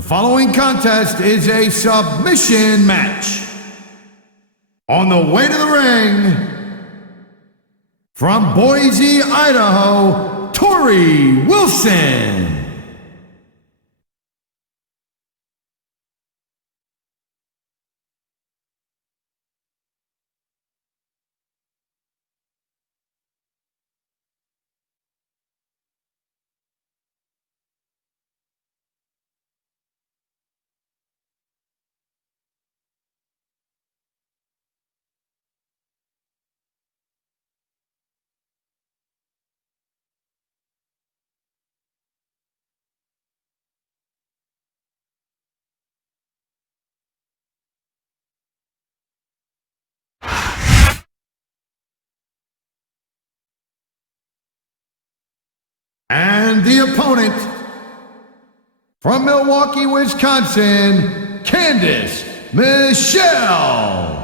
The following contest is a submission match. On the way to the ring, from Boise, Idaho, Torrie Wilson. And the opponent, from Milwaukee, Wisconsin, Candice Michelle.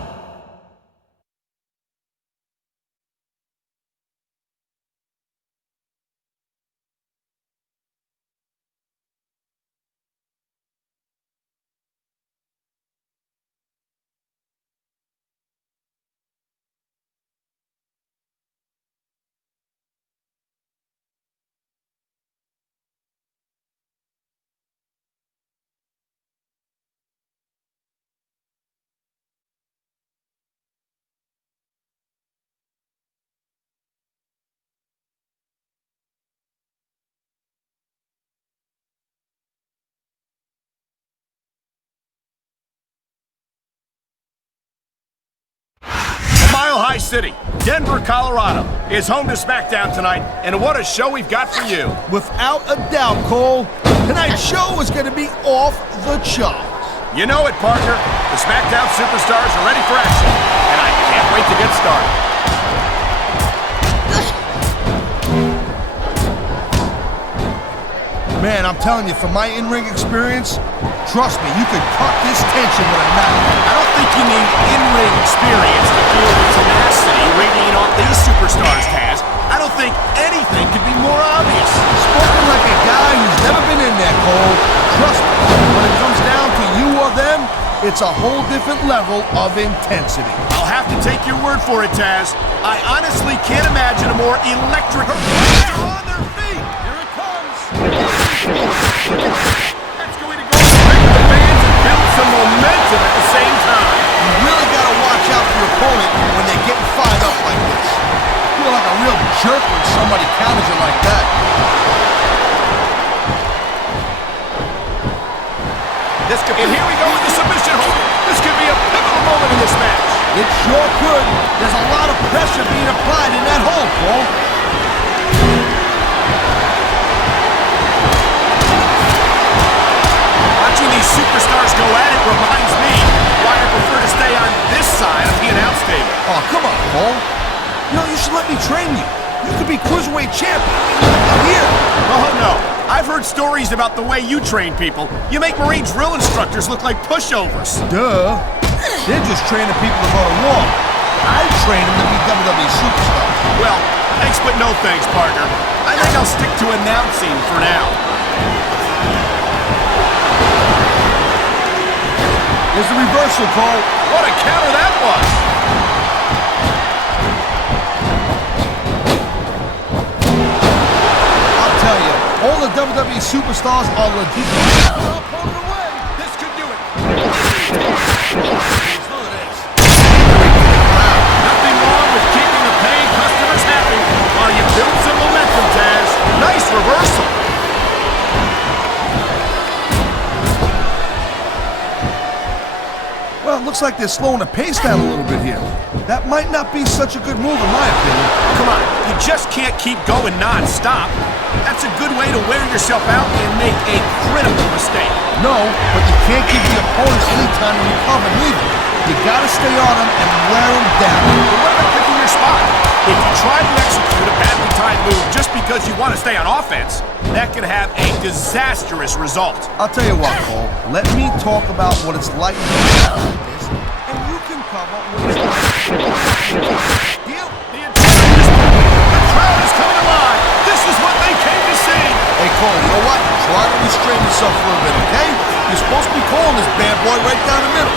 Mile High City, Denver, Colorado, is home to Smackdown tonight, and what a show we've got for you. Without a doubt, Cole, tonight's show is going to be off the charts. You know it, partner. The Smackdown superstars are ready for action, and I can't wait to get started. Man, I'm telling you, from my in-ring experience, trust me, you could cut this tension with a knife. I don't think you need in-ring experience to feel the tenacity radiating off these superstars, Taz. I don't think anything could be more obvious. Spoken like a guy who's never been in there, Cole. Trust me, when it comes down to you or them, it's a whole different level of intensity. I'll have to take your word for it, Taz. I honestly can't imagine a more electric... They're on their feet! Here it comes! That's going to go straight to the fans and build some momentum at the same time. You really got to watch out for your opponent when they're getting fired up like this. You feel like a real jerk when somebody counters you like that. And here we go with the submission hold. This could be a pivotal moment in this match. It sure could. There's a lot of pressure being applied in that hold, Cole. Watching these superstars go at it reminds me why I prefer to stay on this side of the announce table. Oh, come on, Cole. You know, you should let me train you. You could be Cruiserweight champion. I'm here. Oh, no. I've heard stories about the way you train people. You make Marine drill instructors look like pushovers. Duh. They're just training people to go to war. I train them to be WWE superstars. Well, thanks but no thanks, partner. I think I'll stick to announcing for now. There's the reversal, Cole. What a counter that was! I'll tell you, all the WWE superstars are legit. This could do it. Look at this. Nothing wrong with keeping the paying customers happy while you build some momentum, Taz. Nice reversal. Well, it looks like they're slowing the pace down a little bit here. That might not be such a good move in my opinion. Come on, you just can't keep going non-stop. That's a good way to wear yourself out and make a critical mistake. No, but you can't give the opponents any time to recover neither. You gotta stay on them and wear them down. But what about picking your spot? If you try to execute a badly timed move just because you want to stay on offense, that could have a disastrous result. I'll tell you what, Cole. Let me talk about what it's like to be like this, and you can cover what it's like. Deal? The crowd is coming alive. This is what they came to see. Hey, Cole, you know what? Try to restrain yourself for a bit, okay? You're supposed to be calling this bad boy right down the middle.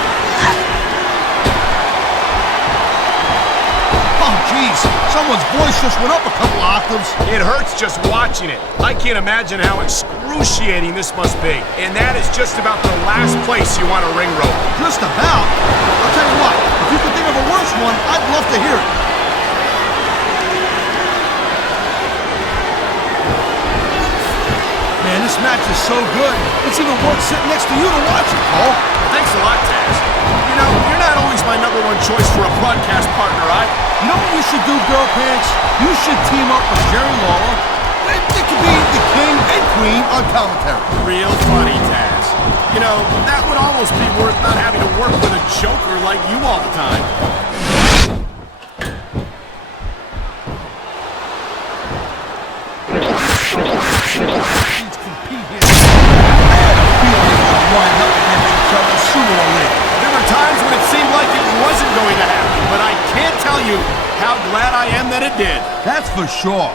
Oh, jeez. Someone's voice just went up a couple octaves. It hurts just watching it. I can't imagine how excruciating this must be. And that is just about the last place you want a ring rope. Just about? I'll tell you what, if you can think of a worse one, I'd love to hear it. Man, this match is so good, it's even worth sitting next to you to watch it, Paul. Thanks a lot, Taz. You know, you're not always my #1 choice for a broadcast partner, You know what you should do, Girl Pants? You should team up with Jerry Lawler. They could be the king and queen on commentary. Real funny, Taz. You know, that would almost be worth not having to work with a joker like you all the time. There were times when it seemed like it wasn't going to happen, but I can't tell you how glad I am that it did. That's for sure.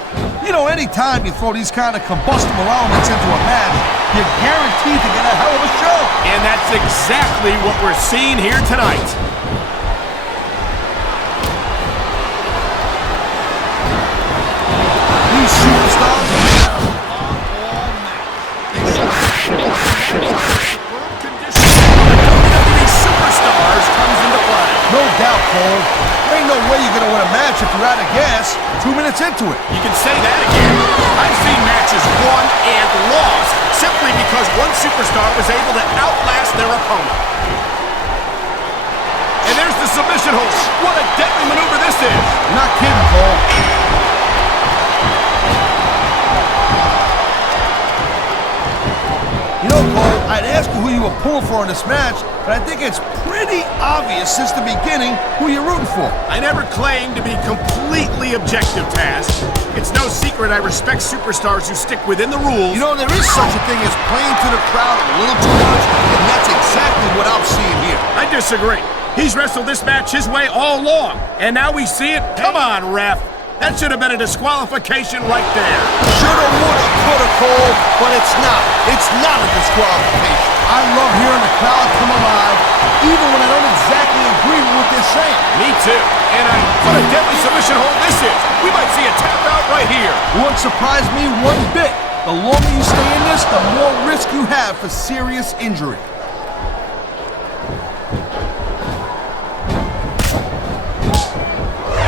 You know, anytime you throw these kind of combustible elements into a match, you're guaranteed to get a hell of a show. And that's exactly what we're seeing here tonight. These superstars Superstars comes into play. no doubt, Cole. There ain't no way you're gonna win a match if you're out of gas 2 minutes into it. You can say that again. I've seen matches won and lost simply because one superstar was able to outlast their opponent. And there's the submission hold. What a deadly maneuver this is. You're not kidding, Cole. You know, Cole, I'd ask you who you were pulling for in this match, but I think it's pretty obvious since the beginning who you're rooting for. I never claimed to be completely objective, Taz. It's no secret I respect superstars who stick within the rules. You know, there is such a thing as playing to the crowd a little too much, and that's exactly what I'm seeing here. I disagree. He's wrestled this match his way all along, and now we see it. Come on, ref. That should have been a disqualification right there. Shoulda, woulda, coulda, Cole, but it's not. It's not a disqualification. I love hearing the crowd come alive, even when I don't exactly agree with what they're saying. Me too. And what a deadly submission hold this is. We might see a tap out right here. It wouldn't surprise me one bit. The longer you stay in this, the more risk you have for serious injury.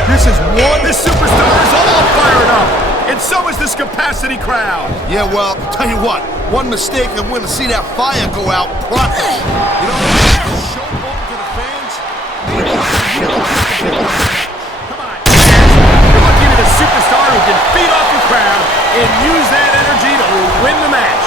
This is one. This superstar is all fired up. And so is this capacity crowd. Yeah, well, tell you what, one mistake and we're going to see that fire go out properly. You know, showboat to the fans. Come on, you're looking at a superstar who can feed off the crowd and use that energy to win the match.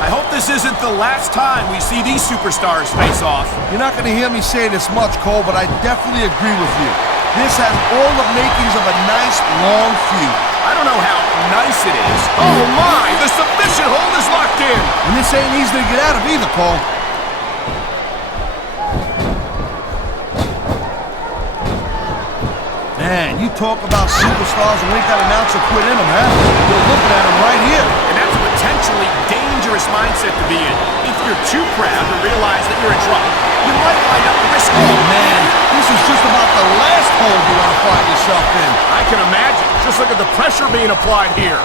I hope this isn't the last time we see these superstars face off. You're not going to hear me say this much, Cole, but I definitely agree with you. This has all the makings of a nice, long feud. I don't know how nice it is. Oh my, the submission hold is locked in. And this ain't easy to get out of either, Cole. Man, you talk about superstars who ain't got an ounce of quit in them, huh? You're looking at them right here. And that's a potentially dangerous mindset to be in. If you're too proud to realize that you're in trouble, you might wind up risking. Oh, man, this is just about the last hole you want to find yourself in. I can imagine. Just look at the pressure being applied here.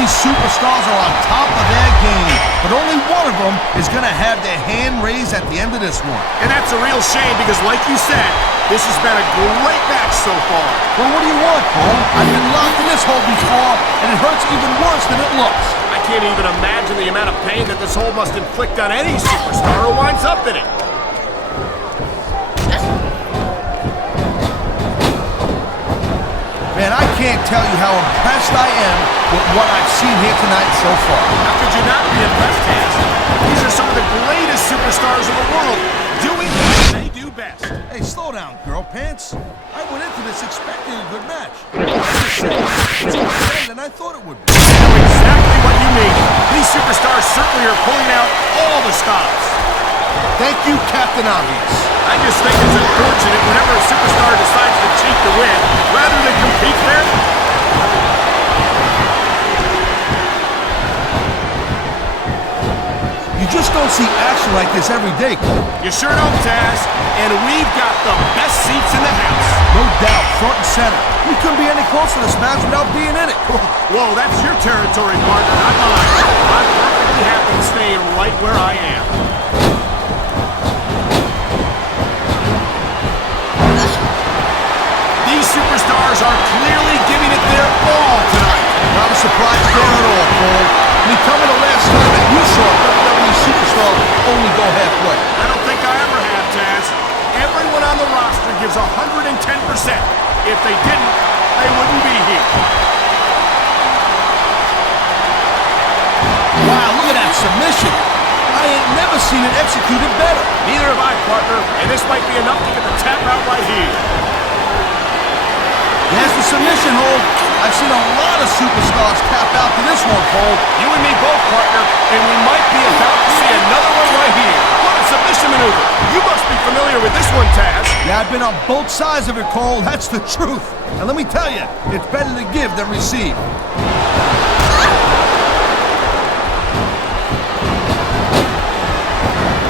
These superstars are on top of their game, but only one of them is going to have their hand raised at the end of this one. And that's a real shame because, like you said, this has been a great match so far. Well, what do you want, Cole? I've been locked in this hole before, and it hurts even worse than it looks. I can't even imagine the amount of pain that this hole must inflict on any superstar who winds up in it. Man, I can't tell you how impressed I am with what I've seen here tonight so far. How could you not be impressed, Taz? These are some of the greatest superstars in the world, doing what they do best. Hey, slow down, girl pants. I went into this expecting a good match. It's more fun than I thought it would be. I know exactly what you mean. These superstars certainly are pulling out all the stops. Thank you, Captain Obvious. I just think it's unfortunate whenever a superstar decides to cheat to win, rather than compete fair. You just don't see action like this every day, Cole. You sure don't, Taz. And we've got the best seats in the house. No doubt, front and center. You couldn't be any closer to this match without being in it. Whoa, that's your territory, partner, not mine. I'm perfectly happy staying right where I am. These superstars are clearly giving it their all tonight. Not a surprise there at all, Cole. I mean, tell me the last time that you saw a WWE superstar only go halfway. I don't think I ever have, Taz. Everyone on the roster gives 110%. If they didn't, they wouldn't be here. Wow, look at that submission. I ain't never seen it executed better. Neither have I, partner, and this might be enough to get the tap out right here. There's the submission hold. I've seen a lot of superstars tap out to this one, Cole. You and me both, partner, and we might be about to see another one right here. What a submission maneuver. You must be familiar with this one, Taz. Yeah, I've been on both sides of it, Cole. That's the truth. And let me tell you, it's better to give than receive.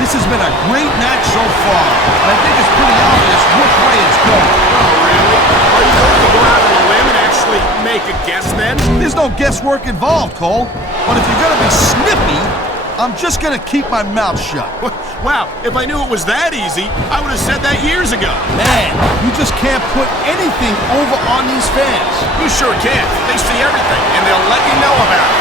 This has been a great match so far, and I think it's pretty obvious which way it's going. Oh, really? Are you going to go out on a limb and actually make a guess then? There's no guesswork involved, Cole. But if you're going to be snippy, I'm just going to keep my mouth shut. Wow, if I knew it was that easy, I would have said that years ago. Man, you just can't put anything over on these fans. You sure can. They see everything, and they'll let you know about it.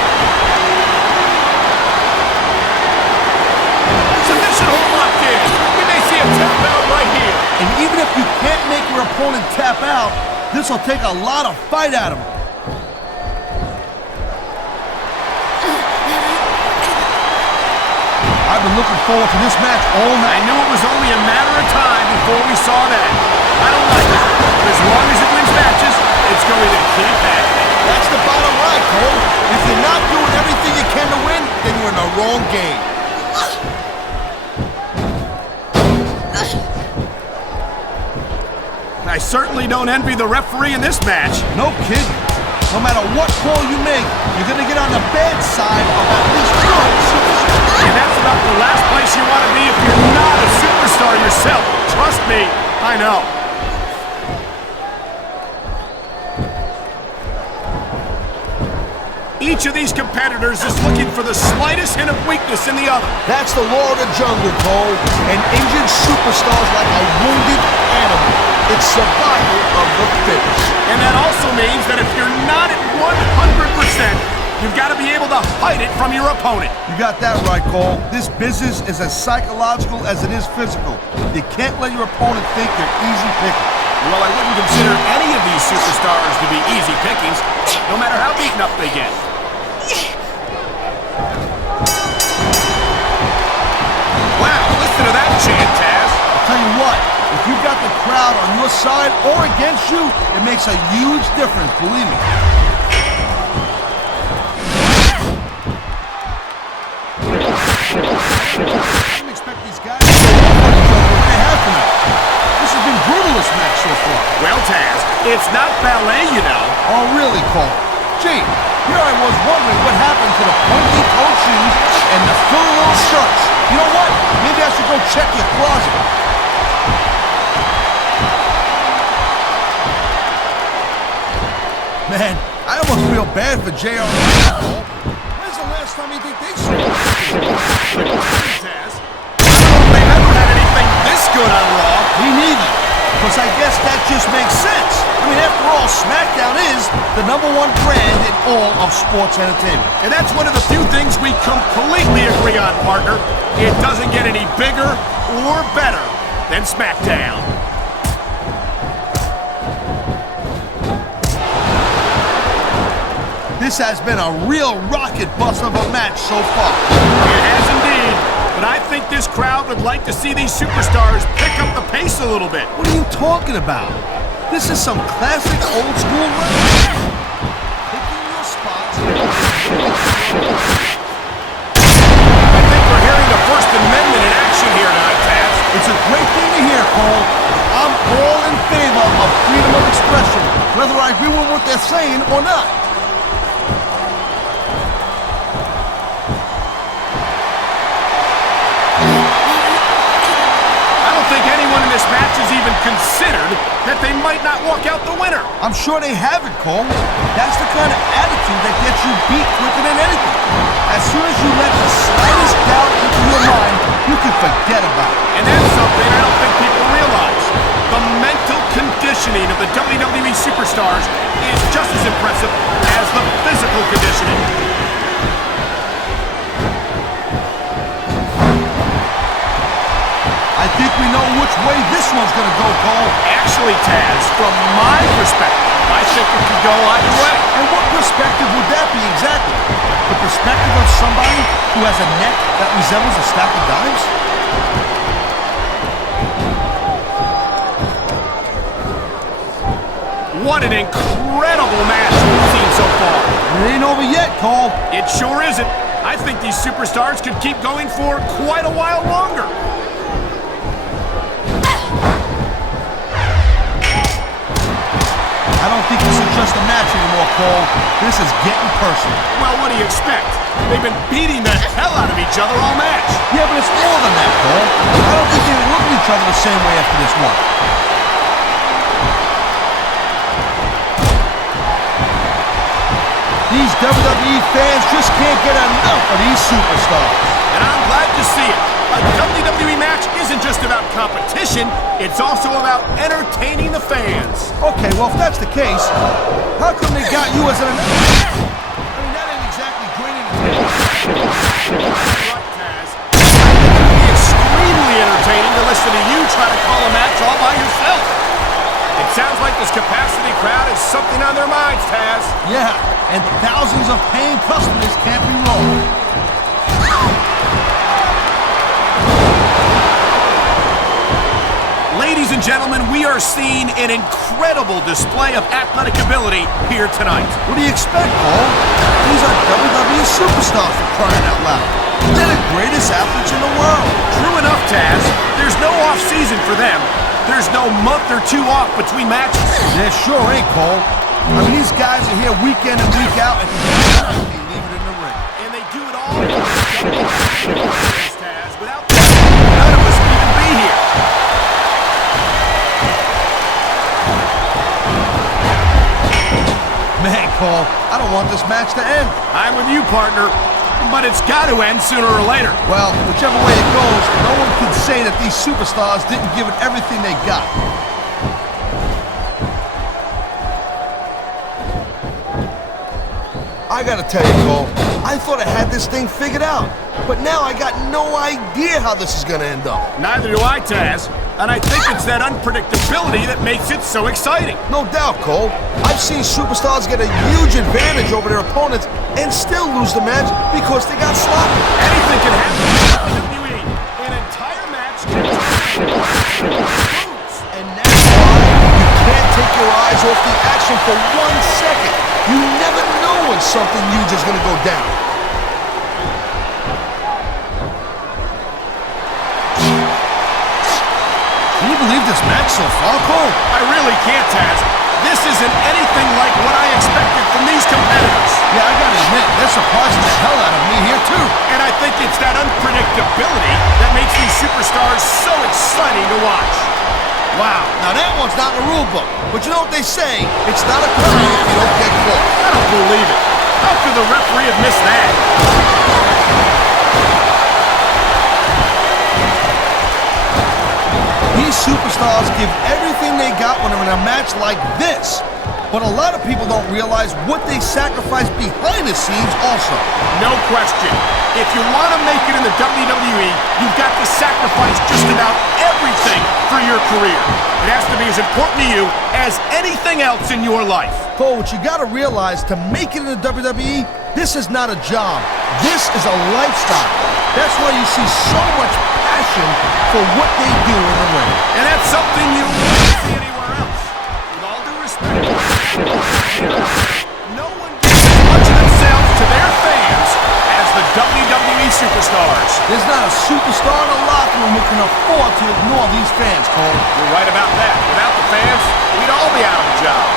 Submission hold locked in. We may see a tap out right here. And even if you can't make your opponent tap out, this will take a lot of fight out of him. I've been looking forward to this match all I night. knew it was only a matter of time before we saw that. I don't like it, but as long as it wins matches, it's going to keep happening. That's the bottom line, Cole. If you're not doing everything you can to win, then you're in the wrong game. I certainly don't envy the referee in this match. No kidding. No matter what call you make, you're going to get on the bad side of at least one superstar. And that's about the last place you want to be if you're not a superstar yourself. Trust me, I know. Each of these competitors is looking for the slightest hint of weakness in the other. That's the law of the jungle, Cole. An injured superstar's like a wounded animal. It's survival of the fittest. And that also means that if you're not at 100%, you've got to be able to hide it from your opponent. You got that right, Cole. This business is as psychological as it is physical. You can't let your opponent think you're easy picking. Well, I wouldn't consider any of these superstars to be easy pickings, no matter how beaten up they get. Wow, listen to that chant, Taz. I'll tell you what, if you've got the crowd on your side or against you, it makes a huge difference, believe me. I didn't expect these guys to go for each other what they have tonight. This has been brutal, this match so far. Well, Taz, it's not ballet, you know. Oh, really, Cole? Gee, here I was wondering what happened to the pointy-toed shoes and the frilly little shirts. You know what? Maybe I should go check your closet. Man, I almost feel bad for JR. When's the last time you think they saw Taz, they never had anything this good on Raw. Me neither. Because I guess that just makes sense. I mean, after all, Smackdown is the #1 brand in all of sports entertainment. And that's one of the few things we completely agree on, partner. It doesn't get any bigger or better than Smackdown. This has been a real rocket bus of a match so far. It has indeed. But I think this crowd would like to see these superstars pick up the pace a little bit. What are you talking about? This is some classic old school wrestling. Picking your spots. I think we're hearing the First Amendment in action here discretion, whether I agree with what they're saying or not. I don't think anyone in this match has even considered that they might not walk out the winner. I'm sure they haven't, Cole. That's the kind of attitude that gets you beat quicker than anything. As soon as you let the slightest doubt into your mind, you can forget about it. And that's something I don't think people realize. The mental conditioning of the WWE superstars is just as impressive as the physical conditioning. I think we know which way this one's gonna go, Cole. Actually, Taz, from my perspective, I think it could go either way. And what perspective would that be exactly? The perspective of somebody who has a neck that resembles a stack of dimes? What an incredible match we've seen so far. It ain't over yet, Cole. It sure isn't. I think these superstars could keep going for quite a while longer. I don't think this is just a match anymore, Cole. This is getting personal. Well, what do you expect? They've been beating the hell out of each other all match. Yeah, but it's more than that, Cole. I don't think they look at each other the same way after this one. These WWE fans just can't get enough of these superstars. And I'm glad to see it. A WWE match isn't just about competition, it's also about entertaining the fans. Okay, well, if that's the case, how come they got you as an... I mean, that ain't exactly great entertainment. Right, Taz. It would be extremely entertaining to listen to you try to call a match all by yourself. It sounds like this capacity crowd has something on their minds, Taz. Yeah, and thousands of paying customers can't be wrong. Ladies and gentlemen, we are seeing an incredible display of athletic ability here tonight. What do you expect, Cole? These are WWE superstars for crying out loud. They're the greatest athletes in the world. True enough, Taz. There's no off-season for them. There's no month or two off between matches. There sure ain't, Cole. I mean, these guys are here week in and week out, and they leave it in the ring. And they do it all Taz. Without them, none of us would even be here. Man, Cole, I don't want this match to end. I'm with you, partner. But it's got to end sooner or later. Well, whichever way it goes, no one can say that these superstars didn't give it everything they got. I gotta tell you, Cole, I thought I had this thing figured out. But now I got no idea how this is gonna end up. Neither do I, Taz. And I think it's that unpredictability that makes it so exciting. No doubt, Cole. I've seen superstars get a huge advantage over their opponents and still lose the match because they got sloppy. Anything can happen in WWE. An entire match can lose. And that's why you can't take your eyes off the action for 1 second. You never know when something huge is gonna go down. Can you believe this match so far, Cole? I really can't, Taz. This isn't anything like what I expected from these competitors. Yeah, I gotta admit, they're surprising the hell out of me here, too. And I think it's that unpredictability that makes these superstars so exciting to watch. Wow, now that one's not in the rule book. But you know what they say, it's not a crime if you don't get caught. I don't believe it. How could the referee have missed that? These superstars give everything they got when they're in a match like this. But a lot of people don't realize what they sacrifice behind the scenes also. No question. If you want to make it in the WWE, you've got to sacrifice just about everything for your career. It has to be as important to you as anything else in your life. Cole, what you gotta realize, to make it in the WWE, this is not a job. This is a lifestyle. That's why you see so much passion for what they do in the ring. And that's something you won't see anywhere else. With all due respect, no one gives as much of themselves to their fans as the WWE Superstars. superstars. There's not a superstar in the locker room who can afford to ignore these fans, Cole. You're right about that. Without the fans, we'd all be out of a job.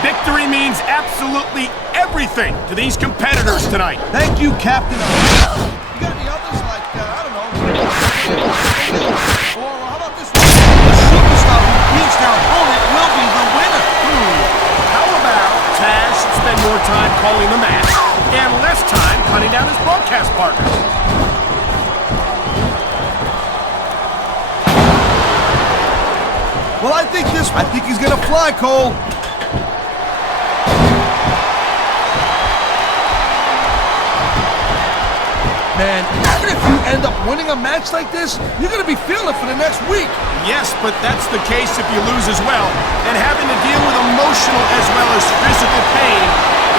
Victory means absolutely everything to these competitors tonight. Thank you, Captain. You got any others like, I don't know. Or how about this one? The superstar who beats their opponent will be the winner. How about Taz should spend more time calling the match and less time cutting down his broadcast partners? Well, I think he's gonna fly, Cole. Man, even if you end up winning a match like this, you're gonna be feeling it for the next week. Yes, but that's the case if you lose as well. And having to deal with emotional as well as physical pain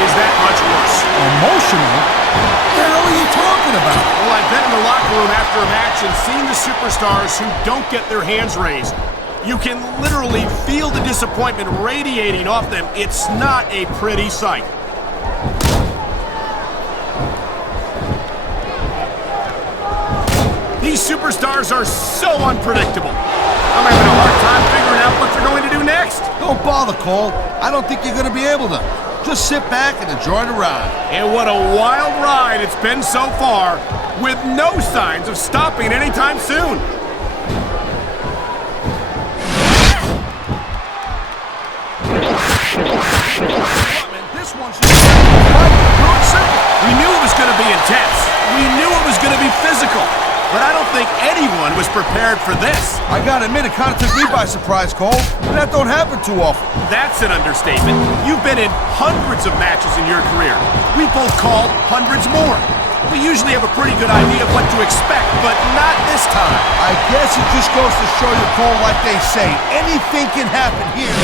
is that much worse. Emotional? What the hell are you talking about? Well, I've been in the locker room after a match and seen the superstars who don't get their hands raised. You can literally feel the disappointment radiating off them. It's not a pretty sight. These superstars are so unpredictable. I'm having a hard time figuring out what they're going to do next. Don't bother, Cole. I don't think you're gonna be able to. Just sit back and enjoy the ride. And what a wild ride it's been so far, with no signs of stopping anytime soon. This one should be simple. We knew it was going to be intense. We knew it was going to be physical. But I don't think anyone was prepared for this. I gotta admit, it kind of took me by surprise, Cole. That don't happen too often. That's an understatement. You've been in hundreds of matches in your career. We both called hundreds more. We usually have a pretty good idea of what to expect, but not this time. I guess it just goes to show you, Cole, like they say, anything can happen here.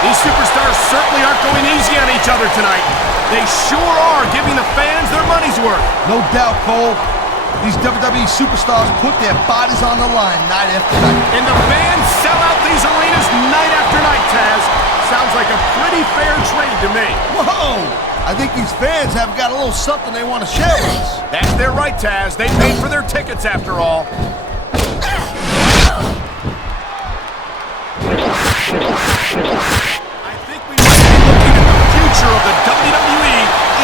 These superstars certainly aren't going easy on each other tonight. They sure are giving the fans their money's worth. No doubt, Cole. These WWE superstars put their bodies on the line night after night. And the fans sell out these arenas night after night, Taz. Sounds like a pretty fair trade to me. Whoa! I think these fans have got a little something they want to share with us. That's their right, Taz. They paid for their tickets after all. I think we might be looking at the future of the WWE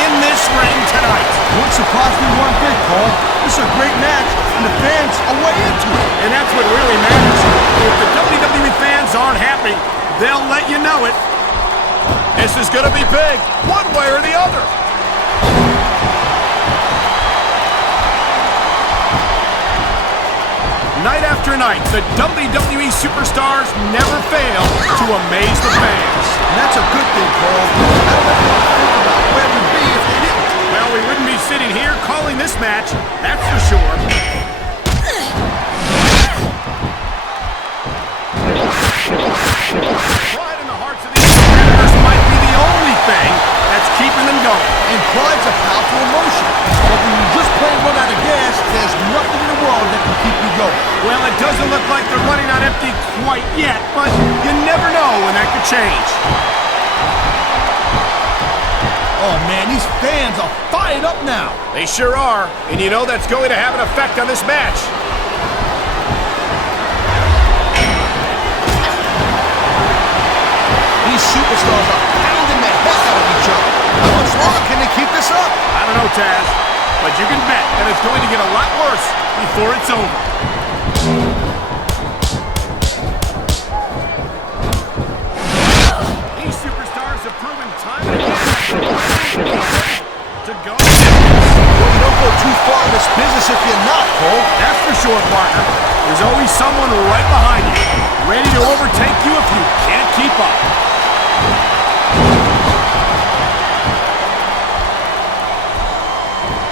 in this ring tonight. Wouldn't surprise me one bit, Cole. This is a great match, and the fans are way into it. And that's what really matters. If the WWE fans aren't happy, they'll let you know it. This is going to be big, one way or the other. Night after night, the WWE superstars never fail to amaze the fans. And that's a good thing, Cole. I don't ever want to think about where we'd be if they didn't. Well, we wouldn't be sitting here calling this match, that's for sure. Pride in the hearts of these competitors might be the only thing that's keeping them going. And pride's a powerful emotion. But when you just plain run out of gas, there's nothing in the world that can keep you going. Well, it doesn't look like they're running on empty quite yet, but you never know when that could change. Oh, man, these fans are fired up now. They sure are, and you know that's going to have an effect on this match. These superstars are pounding the heck out of each other. How much longer can they keep this up? I don't know, Taz, but you can bet that it's going to get a lot worse before it's over. These superstars have proven time and again to go. Well, you don't go too far in this business if you're not, Cole. That's for sure, partner. There's always someone right behind you, ready to overtake you if you can't keep up.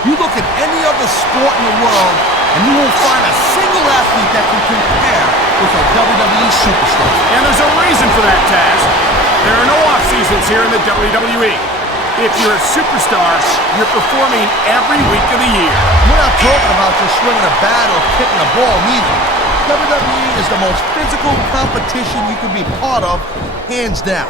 You look at any other sport in the world, and you won't find a single athlete that can compare with a WWE superstar. And there's a reason for that, Taz. There are no off-seasons here in the WWE. If you're a superstar, you're performing every week of the year. We're not talking about just swinging a bat or kicking a ball, neither. WWE is the most physical competition you can be part of, hands down.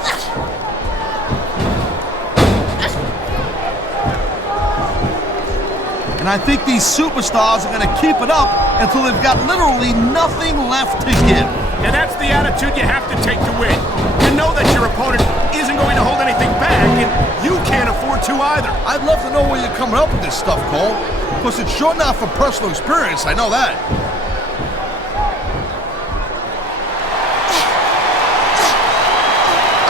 And I think these superstars are going to keep it up until they've got literally nothing left to give. And that's the attitude you have to take to win. You know that your opponent isn't going to hold anything back, and you can't afford to either. I'd love to know where you're coming up with this stuff, Cole. Because it's sure not from personal experience, I know that.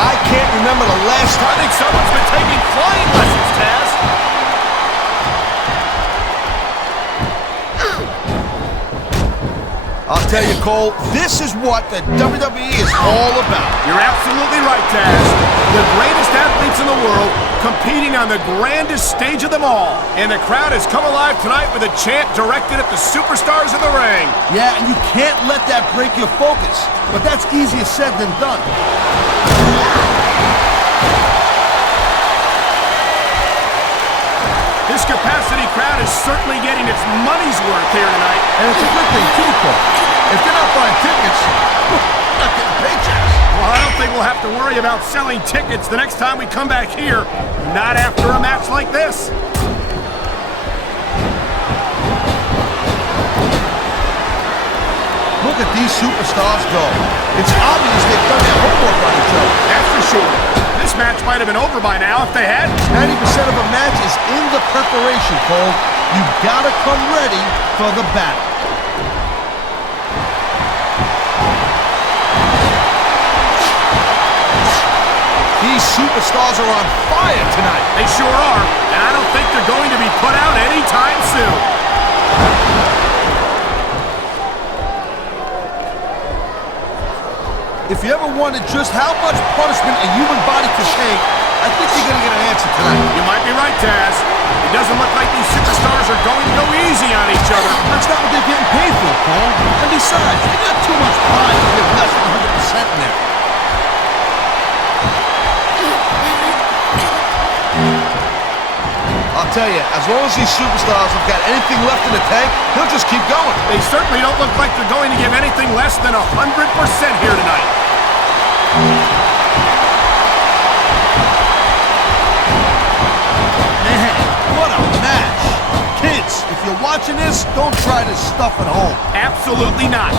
I can't remember the last time. I think someone's been taking flying lessons, Taz. I'll tell you, Cole, this is what the WWE is all about. You're absolutely right, Taz. The greatest athletes in the world competing on the grandest stage of them all. And the crowd has come alive tonight with a chant directed at the superstars in the ring. Yeah, and you can't let that break your focus. But that's easier said than done. This capacity crowd is certainly getting its money's worth here tonight. And it's a good thing, too, Cole. If they're not buying tickets, they're not getting paychecks. Well, I don't think we'll have to worry about selling tickets the next time we come back here. Not after a match like this. Look at these superstars go. It's obvious they've done their homework on each other. That's for sure. This match might have been over by now if they had. 90% of a match is in the preparation, Cole. You've got to come ready for the battle. These superstars are on fire tonight. They sure are, and I don't think they're going to be put out anytime soon. If you ever wondered just how much punishment a human body can take, I think you're going to get an answer tonight. You might be right, Taz. It doesn't look like these superstars are going to go easy on each other. That's not what they're getting paid for, Paul. And besides, they got too much pride to give less than 100% in there. I'll tell you, as long as these superstars have got anything left in the tank, they'll just keep going. They certainly don't look like they're going to give anything less than 100% here tonight. Man, what a match. Kids, if you're watching this, don't try this stuff at home. Absolutely not.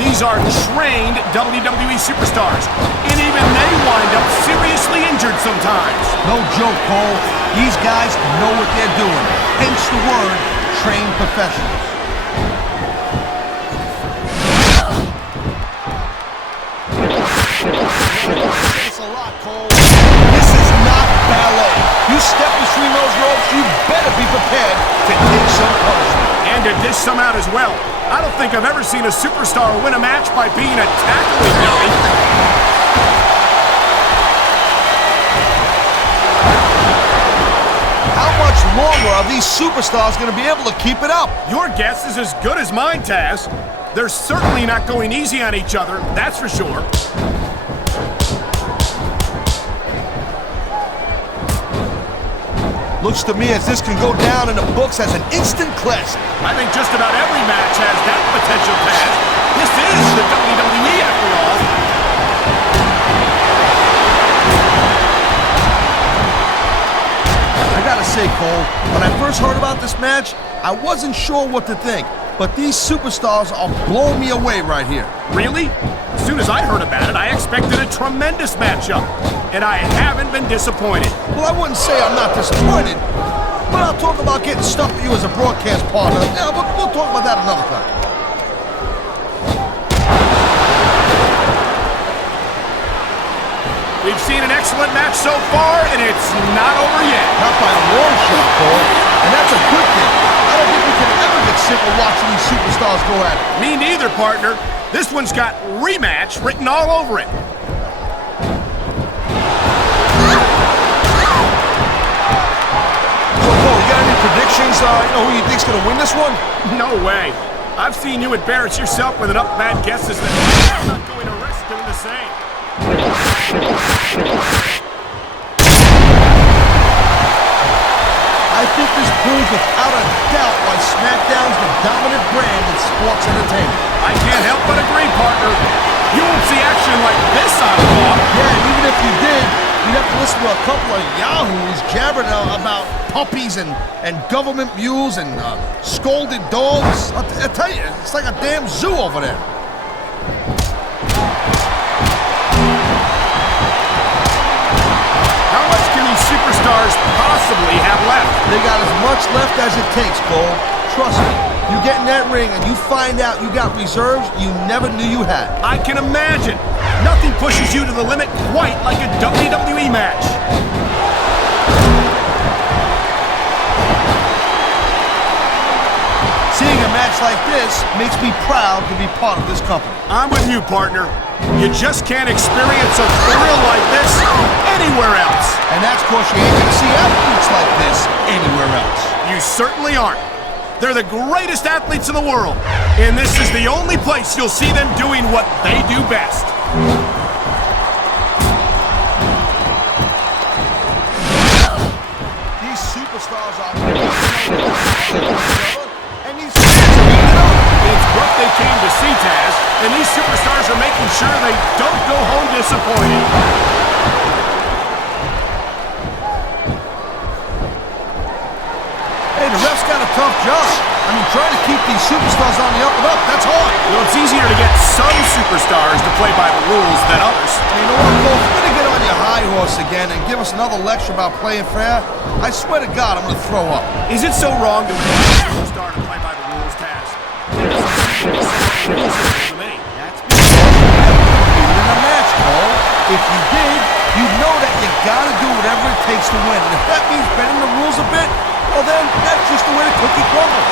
These are trained WWE superstars, and even they wind up seriously injured sometimes. No joke, Cole. These guys know what they're doing. Hence the word, trained professionals. Thanks a lot, Cole. This is not ballet. You step between those ropes, you better be prepared to take some punishment. And to dish some out as well. I don't think I've ever seen a superstar win a match by being a tackling dummy. How much longer are these superstars going to be able to keep it up? Your guess is as good as mine, Taz. They're certainly not going easy on each other, that's for sure. Looks to me as this can go down in the books as an instant classic. I think just about every match has that potential, Taz. This is the WWE after all. I gotta say, Cole, when I first heard about this match, I wasn't sure what to think. But these superstars are blowing me away right here. Really? As soon as I heard about it, I expected a tremendous matchup. And I haven't been disappointed. Well, I wouldn't say I'm not disappointed, but I'll talk about getting stuck with you as a broadcast partner. Yeah, we'll talk about that another time. We've seen an excellent match so far, and it's not over yet. Not by a long shot, Cole, and that's a good thing. I don't think we can ever get sick of watching these superstars go at it. Me neither, partner. This one's got rematch written all over it. Predictions, who you think's gonna win this one? No way. I've seen you embarrass yourself with enough bad guesses that I'm not going to risk doing the same. I I think this proves without a doubt why SmackDown's the dominant brand in sports entertainment. I can't help but agree, partner. You won't see action like this on Raw. Yeah, and even if you did, you'd have to listen to a couple of yahoos jabbering about puppies and government mules and scolded dogs. I tell you, it's like a damn zoo over there. How much can these superstars possibly have left? They got as much left as it takes, Cole. Trust me. You get in that ring and you find out you got reserves you never knew you had. I can imagine. Nothing pushes you to the limit quite like a WWE match. Seeing a match like this makes me proud to be part of this company. I'm with you, partner. You just can't experience a thrill like this anywhere else. And that's because you ain't gonna see athletes like this anywhere else. You certainly aren't. They're the greatest athletes in the world, and this is the only place you'll see them doing what they do best. These superstars are and these fans are eating it up. It's what they came to see, Taz, and these superstars are making sure they don't go home disappointed. Hey, the ref's got a tough job. I mean, trying to keep these superstars on the up and up, that's hard. Well, it's easier to get some superstars to play by the rules than others. And you know what, Cole? If you're gonna get on your high horse again and give us another lecture about playing fair, I swear to God, I'm gonna throw up. Is it so wrong to want a superstar to play by the rules, Taz? To me. That's In a match, Cole, if you did, you know that you gotta do whatever it takes to win. And if that means bending the rules a bit, well then, that's just the way the cookie crumbles.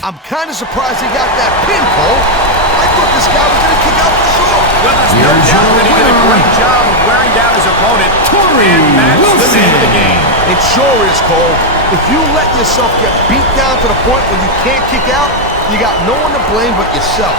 I'm kind of surprised he got that pin, Cole. I thought this guy was gonna kick out for sure. Well, there's no doubt that he did a great job of wearing down his opponent. And that's the name of the game. It sure is, Cole. If you let yourself get beat down to the point where you can't kick out, you got no one to blame but yourself.